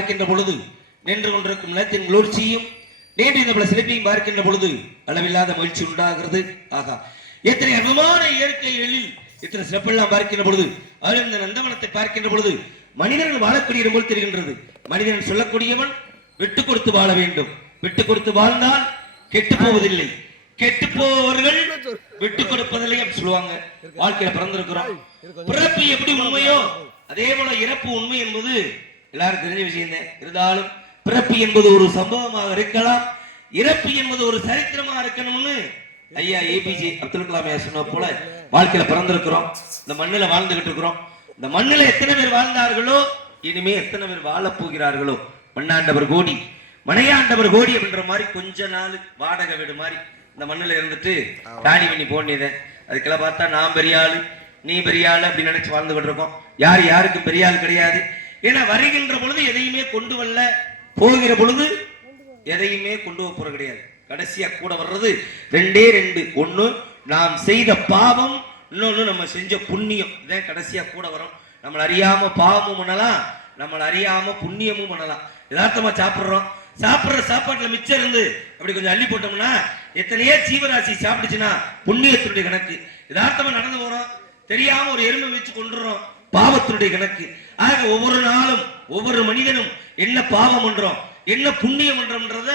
பார்க்கின்ற பொழுது நின்று கொண்டிருக்கும் நிலத்தின் குளிர்ச்சியும் நேற்று இந்த பல சிறப்பையும் பார்க்கின்ற பொழுது அளவில்லாத மகிழ்ச்சி உண்டாகிறது. ஆகா எத்தனை அற்புதமான இயற்கை எழில் இத்தனை சிறப்பெல்லாம் பார்க்கின்ற பொழுது அதில் இந்த நந்தவனத்தை பார்க்கின்ற பொழுது மனிதர்கள் வாழக்கூடிய போல் தெரிகின்றது. மனிதன் சொல்லக்கூடியவன் விட்டு கொடுத்து வாழ வேண்டும். விட்டு கொடுத்து வாழ்ந்தால் கெட்டு போவதில்லை. கெட்டு போவர்கள் விட்டு கொடுப்பதில்லை சொல்லுவாங்க. வாழ்க்கையில பிறந்திருக்கிறோம். பிறப்பு எப்படி உண்மையோ அதே போல இறப்பு உண்மை என்பது எல்லாரும் தெரிஞ்ச விஷயம் இருந்தாலும் பிறப்பு என்பது ஒரு சம்பவமாக இருக்கலாம் இறப்பு என்பது ஒரு சரித்திரமா இருக்கணும்னு ஐயா ஏபிஜே அப்துல் கலாம் சொன்ன போல வாழ்க்கையில பிறந்திருக்கிறோம். இந்த மண்ணுல வாழ்ந்துகிட்டு இருக்கிறோம். இந்த மண்ணுல எத்தனை பேர் வாழ்ந்தார்களோ இனிமே எத்தனை பேர் வாழப் போகிறார்களோ? மண்ணாண்டவர் கோடி மனையாண்டவர் கோடி அப்படின்ற மாதிரி கொஞ்ச நாள் வாடகை வீடு மாதிரி இந்த மண்ணுல இருந்துட்டு தாடி பண்ணி போனீத அதுக்கெல்லாம் பார்த்தா நான் பெரிய ஆளு நீ பெரிய ஆளு அப்படின்னு நினைச்சு வாழ்ந்துகிட்டு இருக்கோம். யார் யாருக்கும் பெரிய ஆள் கிடையாது. ஏன்னா வருகின்ற பொழுது எதையுமே கொண்டு வரல போகிற பொழுது எதையுமே கொண்டு போக போறது கிடையாது. கடைசியா கூட வர்றது ரெண்டே ரெண்டு. ஒண்ணு நாம் செய்த பாவம் இன்னொன்னு நம்ம செஞ்ச புண்ணியம். இதான் கடைசியா கூட வரும். நம்மளை அறியாம பாவமும் பண்ணலாம் நம்மளை அறியாம புண்ணியமும் பண்ணலாம். யதார்த்தமா சாப்பிடுறோம். சாப்பிடுற சாப்பாட்டுல மிச்சம் இருந்து அப்படி கொஞ்சம் அள்ளி போட்டோம்னா எத்தனையோ ஜீவராசி சாப்பிடுச்சுன்னா புண்ணியத்தினுடைய கணக்கு. யதார்த்தமா நடந்து போறோம். தெரியாம ஒரு எருமை வச்சு கொண்டுறோம் பாவத்தினுடைய கணக்கு. ஆக ஒவ்வொரு நாளும் ஒவ்வொரு மனிதனும் என்ன பாவம் பண்றோம் என்ன புண்ணியம் பண்றோம்ன்றத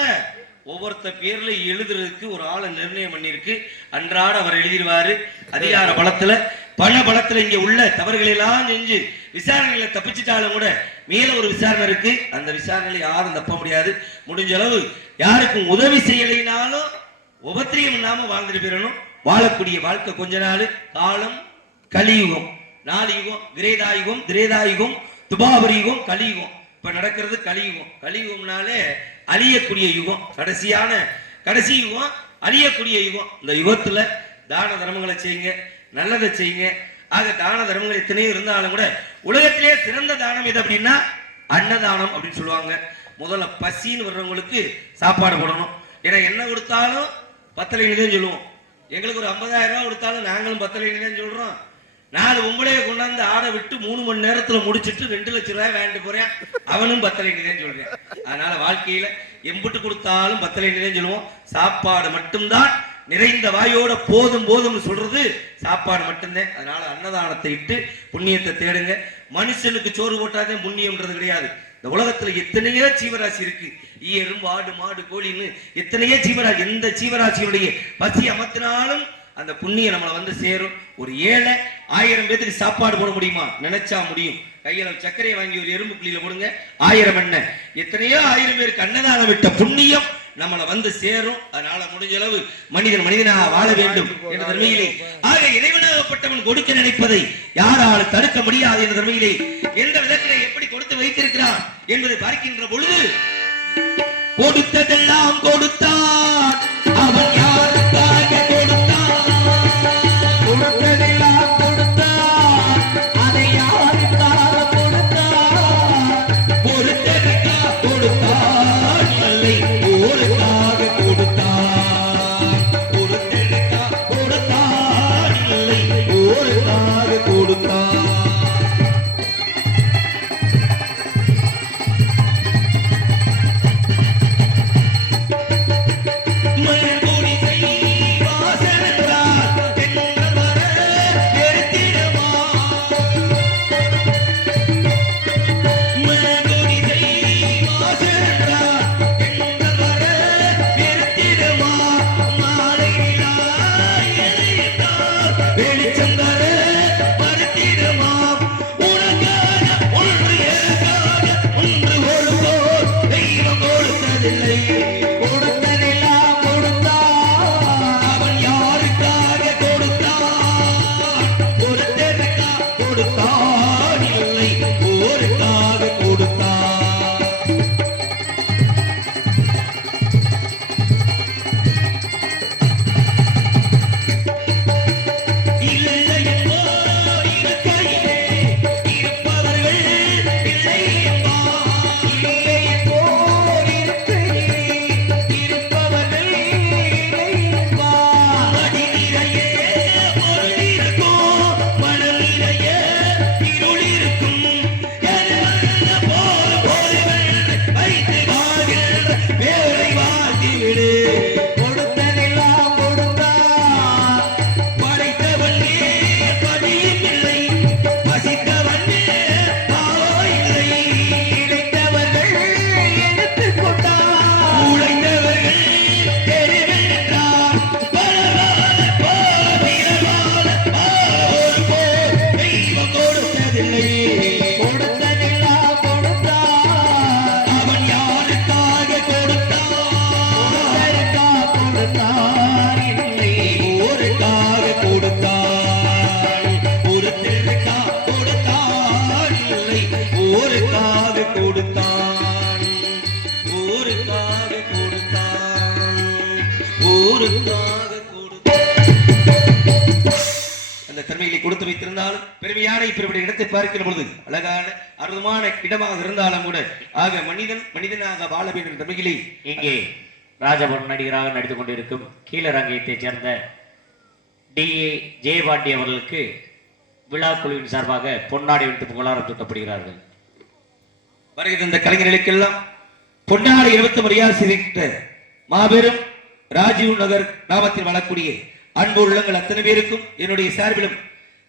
ஒவ்வொருத்த பேர்ல எழுதுறதுக்கு ஒரு ஆளை நிர்ணயம் பண்ணிருக்கு அன்றாட அவர் எழுதிடுவாரு. அதிகார பலத்துல பல பலத்துல இங்க உள்ள தவறுகளை எல்லாம் செஞ்சு விசாரணைகளை தப்பிச்சிட்டாலும் கூட மேல ஒரு விசாரணை இருக்கு. அந்த விசாரணையில யாரும் தப்ப முடியாது. முடிஞ்ச அளவு யாருக்கும் உதவி செய்யலைனாலும் உபத்திரியம் இல்லாம வாழ்ந்துட்டு போயிடணும். வாழக்கூடிய வாழ்க்கை கொஞ்ச நாள் காலம் கலியுகம். நாலு யுகம் கிரேதாயுகம் திரேதாயுகம் துபாபரி யுகம் கலியுகம். இப்ப நடக்கிறது கலியுகம். கலியுகம்னாலே அழியக்கூடிய யுகம். கடைசியான கடைசி யுகம் அழியக்கூடிய யுகம். இந்த யுகத்துல தான தர்மங்களை செய்யுங்க நல்லதை செய்யுங்க. ஆக தான தர்மங்கள் எத்தனையோ இருந்தாலும் கூட உலகத்திலே சிறந்த தானம் எது அப்படின்னா அன்னதானம் அப்படின்னு சொல்லுவாங்க. முதல்ல பசின்னு வர்றவங்களுக்கு சாப்பாடு போடணும். ஏன்னா என்ன கொடுத்தாலும் பத்தலைன்னு தான் சொல்லுவோம். எங்களுக்கு ஒரு ஐம்பதாயிரம் ரூபா கொடுத்தாலும் நாங்களும் பத்தலைன்னு தான் சொல்றோம். நாலு உங்களையே கொண்டாந்து ஆடை விட்டு மூணு மணி நேரத்துல முடிச்சிட்டு ரெண்டு லட்சம் ரூபாய் வாங்கிட்டு போறேன். அவனும் பத்தலைன்னு தான் சொல்றேன். அதனால வாழ்க்கையில எம்புட்டு கொடுத்தாலும் பத்தலைன்னு தான் சொல்லுவோம். சாப்பாடு மட்டும்தான் நிறைந்த வாயோட போதும் போதும்னு சொல்றது சாப்பாடு மட்டும்தான். அதனால அன்னதானத்தை இட்டு புண்ணியத்தை தேடுங்க. மனுஷனுக்கு சோறு போட்டாதான் புண்ணியம்ன்றது கிடையாது. இந்த உலகத்துல எத்தனையோ ஜீவராசி இருக்கு. ஈயரும் ஆடு மாடு கோழின்னு எத்தனையோ ஜீவராசி எந்த ஜீவராசியுடைய பசி அமர்த்தினாலும் அந்த புண்ணியம் நம்மளை வந்து சேரும். ஒரு ஏழை ஆயிரம் பேத்துக்கு சாப்பாடு போட முடியுமா? நினைச்சா முடியும். கையில சர்க்கரையை வாங்கி ஒரு எறும்பு புள்ளியில போடுங்க. ஆயிரம் என்ன எத்தனையோ ஆயிரம் பேருக்கு அன்னதானம் விட்ட புண்ணியம் நம்மளை வந்து சேரும். அதனால முடிஞ்ச அளவு மனிதன் மனிதனாக வாழ வேண்டும் என்ற தன்மையிலே ஆக இறைவனாகப்பட்டவன் கொடுக்க நினைப்பதை யாரால் தடுக்க முடியாது என்ற தன்மையிலே எந்த விதத்திலே எப்படி கொடுத்து வைத்திருக்கிறான் என்பதை பார்க்கின்ற பொழுது கொடுத்ததெல்லாம் கொடுத்தான் தன்மைகளை கொடுத்து வைத்திருந்தாலும் பெருமையான இப்படி இடத்தை பார்க்கிற பொழுது அழகான அற்புதமான இடமாக இருந்தாலும் கூட ஆக மனிதன் மனிதனாக வாழ வேண்டும் தன்மைகளை இங்கே ராஜபவன் நடிகராக நடித்துக் கொண்டிருக்கும் கீழரங்கத்தைச் சேர்ந்த டி. ஏ. ஜெயபாண்டி அவர்களுக்கு விழா குழுவின் சார்பாக பொன்னாடை வைத்து புகழாரம் சூட்டப்படுகிறார்கள். வருகிற இந்த கலைஞர்களுக்கெல்லாம் பொன்னாடு இருபத்தி மரியாதை செய்திட்ட மாபெரும் ராஜீவ் நகர் கிராமத்தில் வாழக்கூடிய அன்பு உள்ளங்கள் அத்தனை பேருக்கும் என்னுடைய சார்பிலும்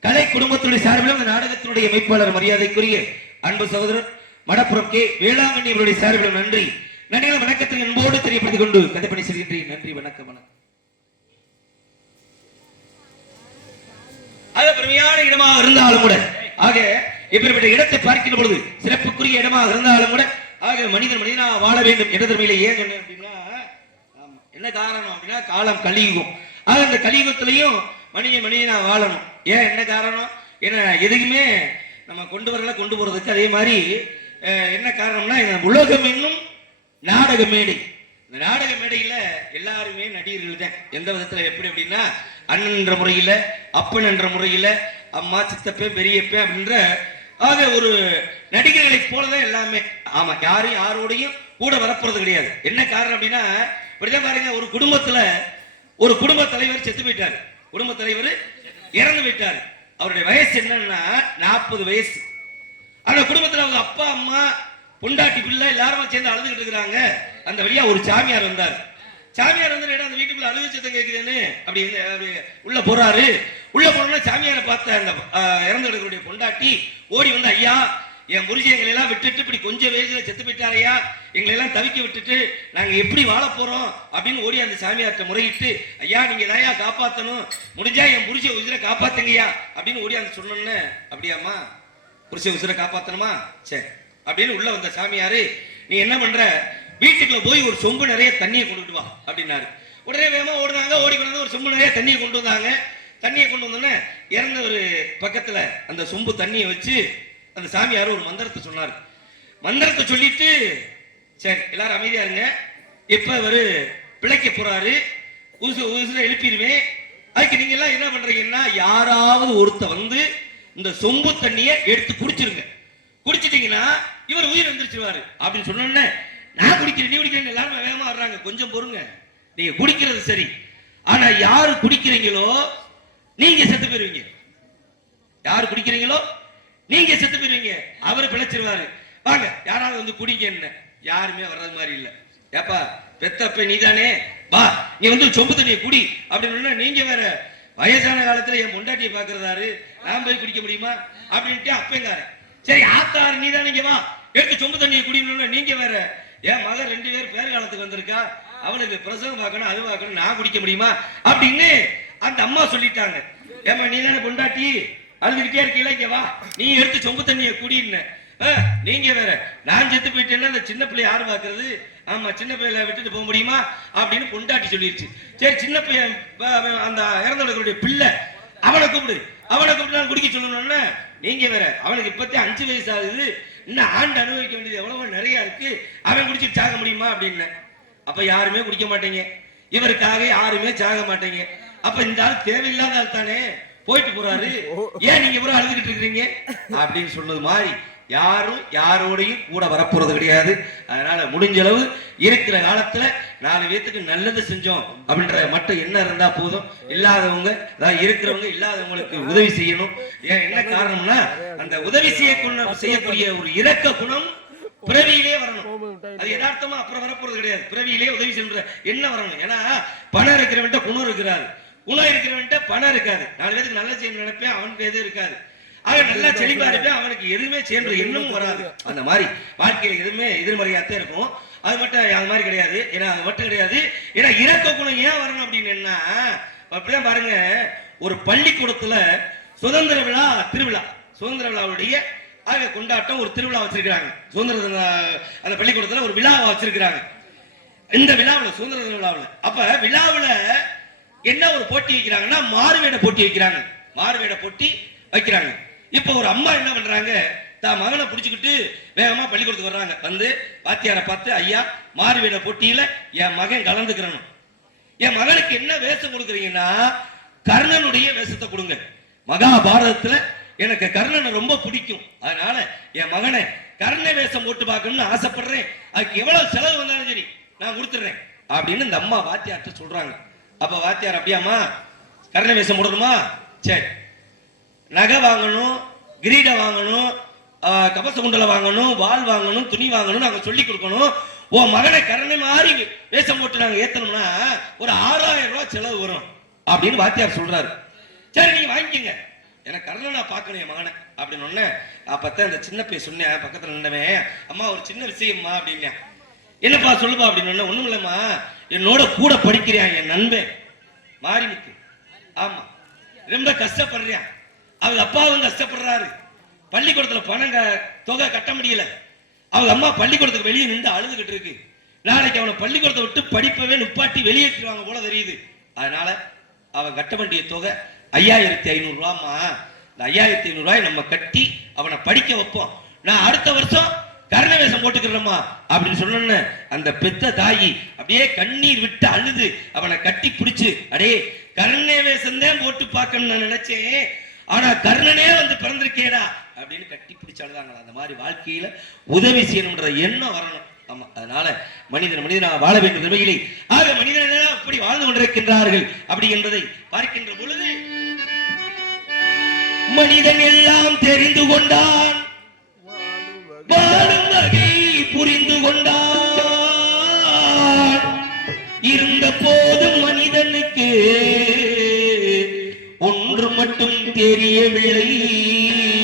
கலை குடும்பத்தினுடைய சார்பிலும் அந்த நாடகத்தினுடைய அமைப்பாளர் மரியாதைக்குரிய அன்பு சகோதரர் மடப்புறம் கே வேளாங்கண்ணி அவருடைய சார்பிலும் நன்றி. நன்றிகள் வணக்கத்தின் அன்போடு தெரியப்படுத்திக் கொண்டு கதைப்பணி செல்கின்றேன். நன்றி வணக்கம் வணக்கம். அது பெருமையான இடமாக இருந்தாலும் கூட ஆக இப்படிப்பட்ட இடத்தை பார்க்கிற பொழுது சிறப்புக்குரிய இடமாக இருந்தாலும் கூட ஆக மனிதன் மனிதனாக வாழ வேண்டும் என்ற தன்மையில ஏன் சொன்னேன் அப்படின்னா என்ன காரணம் அப்படின்னா காலம் கலியுகம். ஆக அந்த கலியுகத்திலையும் மணியை மணியை நான் வாழணும். ஏன் என்ன காரணம்? ஏன்னா எதுக்குமே நம்ம கொண்டு வரல கொண்டு போகிறதுக்கு அதே மாதிரி என்ன காரணம்னா இந்த உலகம் என்னும் நாடக மேடை. இந்த நாடக மேடையில் எல்லாருமே நடிகர்கள் தான். எந்த விதத்தில் எப்படி அப்படின்னா அண்ணன்ற முறையில் அப்பன் என்ற முறையில் அம்மா சித்தப்பே பெரியப்பே அப்படின்ற ஆக ஒரு நடிகர்களை போலதான் எல்லாமே. ஆமா யாரும் யாரோடையும் கூட வரப்போறது கிடையாது. என்ன காரணம் அப்படின்னா இப்படிதான் பாருங்க ஒரு குடும்பத்துல ஒரு குடும்ப தலைவர் செத்து போயிட்டாரு. குடும்ப தலைவர் இறந்து போயிட்டாரு. அவருடைய வயசு என்னன்னா நாற்பது வயசு. அந்த குடும்பத்தில் அவங்க அப்பா அம்மா பொண்டாட்டி பிள்ளை எல்லாரும் சேர்ந்து அழுதுகிட்டு இருக்கிறாங்க. அந்த வழியா ஒரு சாமியார் வந்தார். சாமியார் வந்து அந்த வீட்டுக்குள்ள அழுகு சத்தம் கேட்குதுன்னு அப்படி அப்படி உள்ள போறாரு. உள்ள போனோம்னா சாமியாரை பார்த்த அந்த இறந்து கிடக்கக்கூடிய பொண்டாட்டி ஓடி வந்து ஐயா என் புருஷன் எங்களை எல்லாம் விட்டுட்டு இப்படி கொஞ்சம் வயசுல செத்து போயிட்டாரையா எங்களை எல்லாம் தவிக்க விட்டுட்டு நாங்க எப்படி வாழ போறோம் அப்படின்னு ஓடி அந்த சாமியார்ட்ட முறையிட்டு ஐயா நீங்க தாயா காப்பாத்தணும். முடிஞ்சா என் புருஷன் உயிரை காப்பாத்துங்கய்யா. அப்படின்னு ஓடி அந்த சொன்னோன்னு அப்படியாம்மா புருஷன் உசுரை காப்பாத்தணுமா? சரி அப்படின்னு உள்ள வந்த சாமியாரு நீ என்ன பண்ற? வீட்டுக்குள்ள போய் ஒரு சொம்பு நிறைய தண்ணியை கொண்டுட்டு வா அப்படின்னாரு. உடனே வேகமா ஓடுனாங்க ஓடி கொண்டு வந்து ஒரு சொம்பு நிறைய தண்ணியை கொண்டு வந்தாங்க. தண்ணியை கொண்டு வந்தோடனே இறந்த ஒரு பக்கத்துல அந்த சொம்பு தண்ணியை வச்சு அந்த சாமியார் ஒரு மந்திரத்தை சொன்னார். மந்திரத்தை சொல்லிட்டு சரி எல்லாரும் அமைதியா இருங்க. இப்ப அவரு பிழைக்க போறாரு. உசு உசுல எழுப்பிடுவேன் அதுக்கு நீங்க எல்லாம் என்ன பண்றீங்கன்னா யாராவது ஒருத்த வந்து இந்த சொம்பு தண்ணிய எடுத்து குடிச்சிருங்க. குடிச்சிட்டீங்கன்னா இவர் உயிர் வந்துருச்சுவாரு அப்படின்னு சொன்னோன்னே நான் குடிக்கிறேன் நீ குடிக்கிறேன் எல்லாரும் வேகமா வர்றாங்க. கொஞ்சம் பொறுங்க. நீங்க குடிக்கிறது சரி. ஆனா யாரு குடிக்கிறீங்களோ நீங்க செத்து போயிருவீங்க. யார் குடிக்கிறீங்களோ நீங்க செத்து போயிருவீங்க. அவரு பிழைச்சிருவாரு. வாங்க யாராவது வந்து குடிங்க என்ன யாருமே வர்றது மாதிரி இல்ல. ஏப்பா பெத்தப்ப நீதானே? வா நீ வந்து சொம்பு தண்ணியை குடி அப்படின்னு நீங்க வேற வயசான காலத்துல என் முண்டாட்டியை பாக்குறதாரு நான் போய் குடிக்க முடியுமா? அப்படின்ட்டு அப்பங்காரு. சரி ஆத்தாரு நீ தானே வா. எடுத்து சொம்பு தண்ணியை குடிக்கணும்னா நீங்க வேற என் மகன் ரெண்டு பேர் பேர் காலத்துக்கு வந்திருக்கா? அவளுக்கு பிரசவம் பார்க்கணும் அது பார்க்கணும் நான் குடிக்க முடியுமா? அப்படின்னு அந்த அம்மா சொல்லிட்டாங்க. ஏமா நீ தானே பொண்டாட்டி? அழுதுகிட்டே இருக்கீங்களா? இங்க வா. நீ எடுத்து சொம்பு தண்ணியை குடின்னு. நீங்க வேற. நான் செத்து போயிட்டேன்னா அந்த சின்ன பிள்ளை யார் பாக்குறது ஆமா சின்ன பிள்ளைல விட்டுட்டு போக முடியுமா? அப்படின்னு பொண்டாட்டி சொல்லிருச்சு. சரி சின்ன பையன் அந்த இறந்தவர்களுடைய பிள்ளை அவனை கூப்பிடு. அவனை கூப்பிட்டு நான் குடிக்க சொல்லணும்னா. நீங்க வேற. அவனுக்கு இப்பத்தே அஞ்சு வயசு ஆகுது. இன்னும் ஆண்டு அனுபவிக்க வேண்டியது எவ்வளவு நிறைய இருக்கு. அவன் குடிச்சிட்டு சாக முடியுமா அப்படின்னு. அப்ப யாருமே குடிக்க மாட்டீங்க. இவருக்காக யாருமே சாக மாட்டீங்க. அப்ப இந்த ஆள் தேவையில்லாத ஆள் தானே. போயிட்டு போறாரு. ஏன் நீங்க பூரா அழுதுகிட்டு இருக்கீங்க அப்படின்னு சொன்னது மாதிரி யாரும் யாரோடையும் கூட வரப்போறது கிடையாது. அதனால முடிஞ்ச அளவு இருக்கிற காலத்துல நாலு பேத்துக்கு நல்லது செஞ்சோம் அப்படின்ற மட்டும் என்ன இருந்தா போதும். இல்லாதவங்க அதாவது இருக்கிறவங்க இல்லாதவங்களுக்கு உதவி செய்யணும். ஏன் என்ன காரணம்னா அந்த உதவி செய்ய செய்யக்கூடிய ஒரு இரக்க குணம் பிறவியிலே வரணும். அது யதார்த்தமா அப்புறம் வரப்போறது கிடையாது. பிறவியிலே உதவி செய்யற என்ன வரணும். ஏன்னா பணம் இருக்கிறவன்ட்ட குணம் இருக்கிறாரு. குணம் இருக்கிறவன்ட்ட பணம் இருக்காது. நாலு பேருக்கு நல்ல செய்யணும் நினைப்பேன் அவனுக்கு எதுவும் இருக்காது. ஆக நல்லா செழிப்பா இருப்பேன் அவனுக்கு எதுவுமே செய்யற எண்ணமும் வராது. அந்த மாதிரி வாழ்க்கையில எதுவுமே எதிர்மறையாத்தான் இருக்கும் அது மட்டும் அது மாதிரி கிடையாது. ஏன்னா அது மட்டும் கிடையாது. ஏன்னா இறக்க குணம் ஏன் வரணும் அப்படின்னு என்ன? அப்படிதான் பாருங்க. ஒரு பள்ளிக்கூடத்துல சுதந்திர விழா திருவிழா. சுதந்திர விழாவுடைய ஆக கொண்டாட்டம் ஒரு திருவிழா வச்சிருக்காங்க சுதந்திர அந்த பள்ளிக்கூடத்துல ஒரு விழாவை வச்சிருக்காங்க இந்த விழாவுல சுதந்திர விழாவுல. அப்ப விழாவுல என்ன ஒரு போட்டி வைக்கிறாங்கன்னா மாறுவேட போட்டி வைக்கிறாங்க. மாறுவேட போட்டி வைக்கிறாங்க. இப்ப ஒரு அம்மா என்ன பண்றாங்க? தான் மகனை பிடிச்சிக்கிட்டு வேகமா பள்ளிக்கூடத்துக்கு வர்றாங்க. வந்து வாத்தியாரை பார்த்து ஐயா மாறுவேட போட்டியில என் மகன் கலந்துக்கிறணும். என் மகனுக்கு என்ன வேஷம் கொடுக்குறீங்கன்னா கர்ணனுடைய வேஷத்தை கொடுங்க. மகாபாரதத்துல எனக்கு கர்ணனை ரொம்ப பிடிக்கும். அதனால என் மகனை கர்ண வேஷம் போட்டு பார்க்கணும்னு ஆசைப்படுறேன். அதுக்கு எவ்வளவு செலவு வந்தாலும் சரி நான் கொடுத்துட்றேன். அப்படின்னு இந்த அம்மா வாத்தியார்ட்ட சொல்றாங்க. அப்ப வாத்தியார் அப்படியாம்மா? கர்ண வேஷம் போடணுமா? சரி நகை வாங்கணும் கிரீடம் வாங்கணும் கபச குண்டலை வாங்கணும் வாள் வாங்கணும் துணி வாங்கணும் நாங்க சொல்லி கொடுக்கணும். உன் மகனை கரணை மாதிரி வேஷம் போட்டு நாங்க ஏத்தணும்னா ஒரு ஆறாயிரம் ரூபாய் செலவு வரும் அப்படின்னு வாத்தியார் சொல்றாரு. சரி நீங்க வாங்கிக்கங்க. எனக்கு கர்ணனா பார்க்கணும் என் மகனை அப்படின்னு ஒண்ணு அப்பத்தான் அந்த சின்ன பையன் சொன்னேன் பக்கத்துல நின்றவன் அம்மா ஒரு சின்ன விஷயம்மா அப்படின்னா என்னப்பா சொல்லுப்பா அப்படின்னு ஒன்றும் ஒண்ணும் இல்லம்மா என்னோட கூட படிக்கிறான் என் நண்பன் மாரிமுத்து ஆமா. ரொம்ப கஷ்டப்படுறான் அவங்க அப்பாவும் கஷ்டப்படுறாரு. பள்ளிக்கூடத்துல பணம் தொகை கட்ட முடியல. அவங்க அம்மா பள்ளிக்கூடத்துக்கு வெளியே நின்று அழுதுகிட்டு இருக்கு. நாளைக்கு அவனை பள்ளிக்கூடத்தை விட்டு படிப்பவே நிப்பாட்டி வெளியேற்றிடுவாங்க போல தெரியுது. அதனால அவன் கட்ட வேண்டிய தொகை ஐயாயிரத்தி ஐநூறு ரூபாமா இந்த ஐயாயிரத்தி ஐநூறு ரூபாய் நம்ம கட்டி அவனை படிக்க வைப்போம். நான் அடுத்த வருஷம் கர்ணவேஷம் போட்டுக்கிறோமா அப்படின்னு சொன்னோன்னு அந்த பெத்த தாயி அப்படியே கண்ணீர் விட்டு அழுது அவனை கட்டி பிடிச்சு அடே கர்ணவேஷம் தான் போட்டு பார்க்கணும்னு நான் நினைச்சேன் ஆனா கர்ணனே வந்து பிறந்திருக்கேடா அப்படின்னு கட்டி பிடிச்சு அழுதாங்களா? அந்த மாதிரி வாழ்க்கையில உதவி செய்யணும்ன்ற எண்ணம் வரணும். ஆமா அதனால மனிதன் மனிதனாக வாழ வேண்டும் நிலையிலே ஆக மனிதன் அப்படி வாழ்ந்து கொண்டிருக்கின்றார்கள் அப்படி என்பதை பார்க்கின்ற பொழுது மனிதன் எல்லாம் தெரிந்து கொண்டான். வாழும் புரிந்து கொண்டான் இருந்த போதும் மனிதனுக்கு ஒன்று மட்டும் தெரியவில்லை.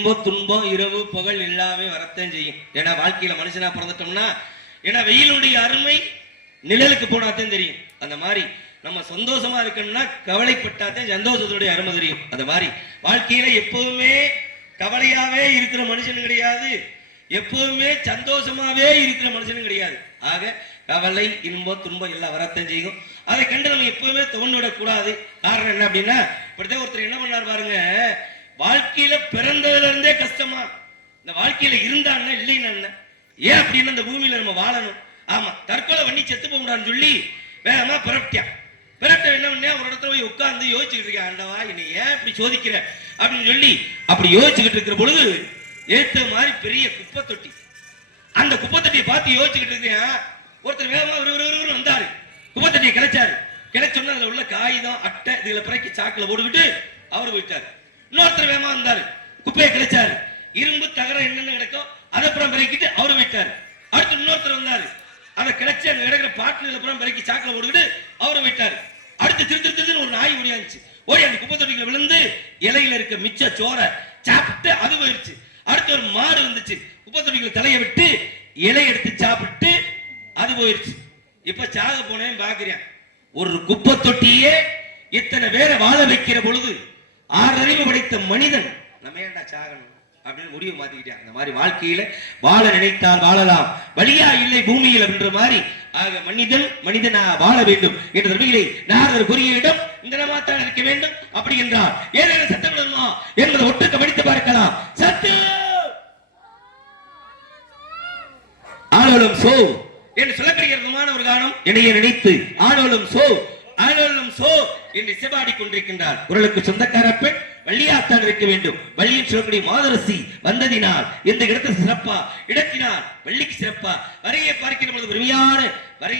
இன்பம் துன்பம் இரவு பகல் எல்லாமே வரத்தான் செய்யும். ஏன்னா வாழ்க்கையில மனுஷனா பிறந்துட்டோம்னா ஏன்னா வெயிலுடைய அருமை நிழலுக்கு போனாத்தான் தெரியும். அந்த மாதிரி நம்ம சந்தோஷமா இருக்கணும்னா கவலைப்பட்டாதான் சந்தோஷத்துடைய அருமை தெரியும். அந்த மாதிரி வாழ்க்கையில எப்பவுமே கவலையாவே இருக்கிற மனுஷனும் கிடையாது. எப்பவுமே சந்தோஷமாவே இருக்கிற மனுஷனும் கிடையாது. ஆக கவலை இன்பம் துன்பம் எல்லாம் வரத்தான் செய்யும். அதை கண்டு நம்ம எப்பவுமே துவண்டு விடக்கூடாது காரணம் என்ன அப்படின்னா இப்படிதான் ஒருத்தர் என்ன பண்ணார் பாருங்க வாழ்க்கையில பிறந்ததுல இருந்தே கஷ்டமா? இந்த வாழ்க்கையில இருந்தான்னா இல்லைன்னா என்ன? ஏன் அப்படின்னு இந்த பூமியில நம்ம வாழணும்? ஆமா தற்கொலை பண்ணி செத்து போகக்கூடாதுன்னு சொல்லி வேகமா பிறப்பிட்டான் பிறட்ட என்ன பண்ணேன் ஒரு இடத்துல போய் உட்கார்ந்து யோசிச்சுட்டு இருக்கேன் ஆண்டவா என்னை ஏன் இப்படி சோதிக்கிற? அப்படின்னு சொல்லி அப்படி யோசிச்சுக்கிட்டு இருக்கிற பொழுது ஏத்த மாதிரி பெரிய குப்பை தொட்டி அந்த குப்பை தொட்டியை பார்த்து யோசிச்சுக்கிட்டு இருக்கேன் ஒருத்தர் வேகமா ஒரு வந்தாரு. குப்பை தொட்டியை கிளைச்சாரு கிடைச்சோன்னா அதுல உள்ள காகிதம் அட்டை இதுல பிறக்கி சாக்கில் போட்டுக்கிட்டு அவர் போயிட்டாரு. இன்னொருத்தர் வேகமா வந்தாரு. குப்பையை கிடைச்சாரு இரும்பு தகரம் என்னென்ன கிடைக்கும். அதை அப்புறம் பிறக்கிட்டு அவரும் விட்டாரு. அடுத்து இன்னொருத்தர் வந்தாரு. அதை கிடைச்சி அங்க கிடக்கிற பாட்டில அப்புறம் பிறக்கி சாக்குல போட்டுக்கிட்டு அவரை விட்டாரு. அடுத்து திரு திரு திருன்னு ஒரு நாய் ஓடியாந்துச்சு. ஓடி அந்த குப்பை தொட்டியில் விழுந்து இலையில இருக்க மிச்ச சோறை சாப்பிட்டு அது போயிடுச்சு அடுத்து ஒரு மாடு வந்துச்சு. குப்பை தொட்டியில் தலையை விட்டு இலை எடுத்து சாப்பிட்டு அது போயிருச்சு. இப்ப சாக போனேன் பாக்குறேன். ஒரு குப்பை தொட்டியே இத்தனை பேரை வாழ வைக்கிற பொழுது ஆறறிவு படைத்த மனிதன் நம்ம ஏன்டா சாகணும் அப்படின்னு முடிவு மாத்திக்கிட்டேன். அந்த மாதிரி வாழ்க்கையில வாழ நினைத்தால் வாழலாம். வழியா இல்லை பூமியில் அப்படின்ற மாதிரி ஆக மனிதன் மனிதனா வாழ வேண்டும் என்ற தன்மையிலே நாரதர் கூறிய இடம் இந்த இடமாத்தான் இருக்க வேண்டும். அப்படி என்றால் ஏதாவது சத்தம் விடணுமா என்பதை ஒட்டுக்க படித்து பார்க்கலாம். சத்தம் ஆளோலும் சோ! என்று சொல்லக்கூடிய ஒரு கானம் என்னைய நினைத்து ஆளோலும் சோ! ஆளோலும் சோ என்று இசைபாடி கொண்டிருக்கின்றார். குரலுக்கு சொந்தக்கார பெண் வள்ளியாத்தான் இருக்க வேண்டும். வள்ளியின் சொல்லக்கூடிய மாதரசி வந்ததினால் இந்த இடத்தில் சிறப்பா இடத்தினால் வள்ளிக்கு சிறப்பா. வரையை பார்க்கின்ற பொழுது பெருமையான வரை